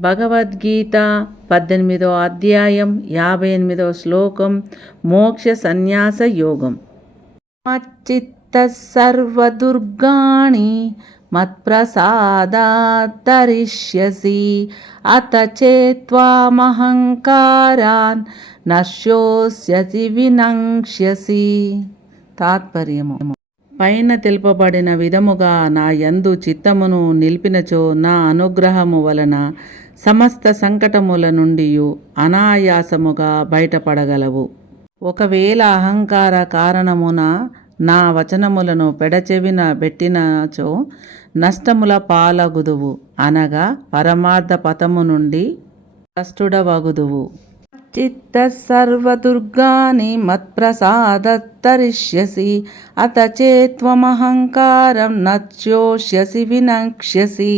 భగవద్గీత 18వ అధ్యాయం 58వ శ్లోకం మోక్ష సన్యాస యోగం. మచ్చిత్త సర్వదుర్గాణి మత్ప్రసాదాత్ తరిష్యసి అత చేత్వామహంకారాన్ నశ్యోస్యసి వినక్ష్యసి. తాత్పర్యము: పైన తెలుపబడిన విధముగా నా యందు చిత్తమును నిలిపినచో నా అనుగ్రహము వలన సమస్త సంకటముల నుండి అనాయాసముగా బయటపడగలవు. ఒకవేళ అహంకార కారణమున నా వచనములను పెడచెవిన పెట్టినచో నష్టముల పాలగుదువు, అనగా పరమార్థ పథము నుండి భ్రష్టుడవగుదువు. చిత్త సర్వదుర్గాని మత్ప్రసాదాత్ తరిష్యసి అత చేత్వమహంకారం నశ్యోష్యసి వినక్ష్యసి.